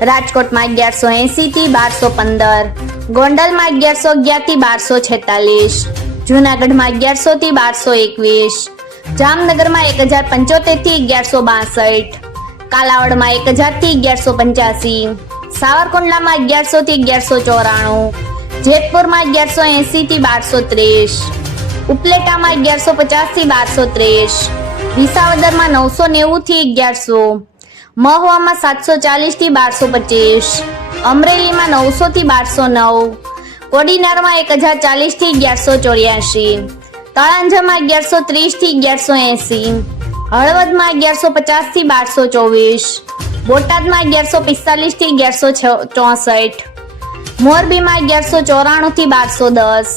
રાજકોટમાં અગિયારસો એસી થી બારસો પંદર. ગોંડલમાં અગિયારસો અગિયારથી બારસો છેતાલીસ. જુનાગઢમાં અગિયારસો થી બારસો એકવીસ. જામનગરમાં એક હજાર પંચોતેરથી અગિયારસો બાસઠ. કાલાવડમાં એક હજારથી અગિયારસો પંચ્યાસી. સાવરકુંડલામાં અગિયારસો થી અગિયારસો ચોરાણું. જેતપુરમાં અગિયારસો એસી થી બારસો ત્રીસ. ઉપલેટામાં અગિયારસો પચાસથી બારસો ત્રીસ. વિસાવદરમાં નવસો નેવું થી અગિયારસો. મહુવામાં સાતસો ચાલીસથી બારસો પચીસ. અમરેલીમાં નવસો થી બારસો નવ. કોડીનારમાં એક હજાર ચાલીસથી અગિયારસો ચોર્યાસી. તળાંજામાં અગિયારસો ત્રીસથી અગિયારસો એસી. હળવદમાં અગિયારસો પચાસથી બારસો ચોવીસ. બોટાદમાં અગિયારસો પિસ્તાલીસથી અગિયારસો ચોસઠ. મોરબીમાં અગિયારસો ચોરાણું થી બારસો દસ.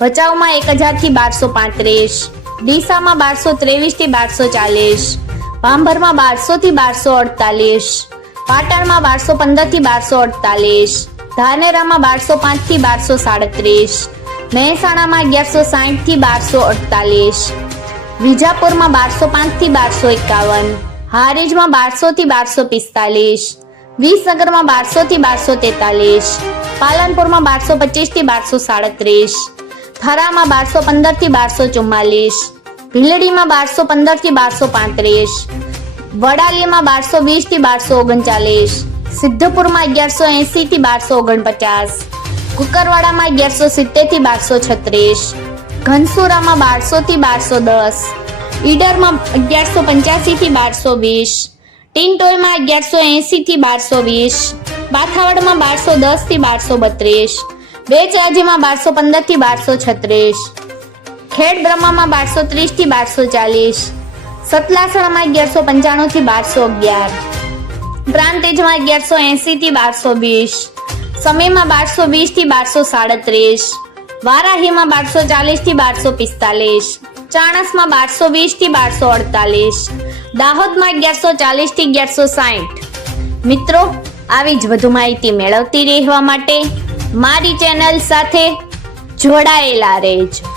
ભચાઉમાં એક હજારથી બારસો પાંત્રીસ. ડીસામાં બારસો ત્રેવીસથી બારસો ચાલીસ. ભાંભરમાં બારસો થી બારસો અડતાલીસ, પાટણમાં બારસો પંદરથી બારસો અડતાલીસ, ધાનેરામાં બારસો પાંચથી બારસો સાડત્રીસ, મહેસાણામાં અગિયારસો સાઠથી બારસો અડતાલીસ, વિજાપુરમાં બારસો પાંચથી બારસો એકાવન, હારીજમાં બારસો થી બારસો પિસ્તાલીસ, વિસનગરમાં બારસો થી બારસો તેતાલીસ, પાલનપુરમાં બારસો પચીસથી બારસો સાડત્રીસ, થરામાં બારસો પંદરથી બારસો ચુમ્માલીસ ભીલડીમાં બારસો પંદરથી બારસો પાંત્રીસ, વડાલીમાં બારસો વીસથી બારસો ઓગણચાલીસ, સિદ્ધપુરમાં અગિયારસો એસી થી બારસો ઓગણપચાસ, કુકરવાડામાં અગિયારસો સિત્તેરથી બારસો છત્રીસ, ઘનસુરામાં બારસો થી બારસો દસ, ઈડરમાં અગિયારસો પંચ્યાસી થી બારસો વીસ ટિન્ટોલમાં અગિયારસો એસી થી બારસો વીસ, બાથાવડમાં બારસો દસથી બારસો બત્રીસ બેચરાજીમાં બારસો પંદરથી બારસો છત્રીસ ખેડ બ્રહ્મામાં બારસો ત્રીસથી બારસો ચાલીસ. સતલાસણામાં અગિયારસો પંચાણું થી બારસો અગિયાર. પ્રાંતેજમાં અગિયારસો એસી થી બારસો વીસ. સમયમાં બારસો વીસથી બારસો સાડત્રીસ. વારાહીમાં બારસો ચાલીસથી બારસો પિસ્તાલીસ. ચાણસમાં બારસો વીસથી બારસો અડતાલીસ. દાહોદમાં અગિયારસો ચાલીસથી અગિયારસો સાઠ મિત્રો, આવી જ વધુ માહિતી મેળવતી રહેવા માટે મારી ચેનલ સાથે જોડાયેલા રહેજો.